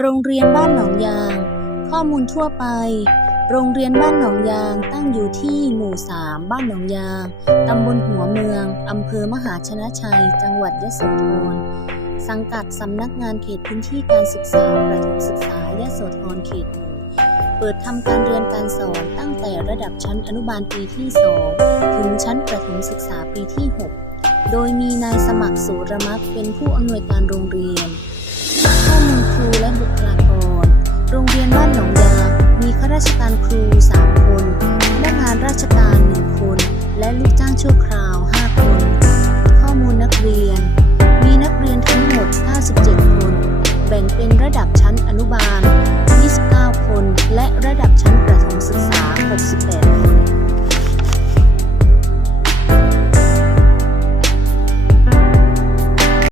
โรงเรียนบ้านหนองยาง ข้อมูลทั่วไป โรงเรียนบ้านหนองยางตั้งอยู่ที่หมู่ 3 บ้านหนองยาง ตำบลหัวเมือง อำเภอมหาชนะชัย จังหวัดยโสธร สังกัดสำนักงานเขตพื้นที่การศึกษาประถมศึกษายโสธรเขตหนึ่งเปิดทำการเรียนการสอนตั้งแต่ระดับชั้นอนุบาลปีที่ 2 ถึงชั้นประถมศึกษาปีที่ 6 โดยมีนายสมัครสุรมักเป็นผู้อำนวยการโรงเรียน ข้อมูลครูและ การครู 3 คนพนักงานราชการ 1 คน และลูกจ้างชั่วคราว 5 คน ข้อมูลนักเรียน มีนักเรียนทั้งหมด 57 คน แบ่งเป็นระดับชั้นอนุบาล 29 คน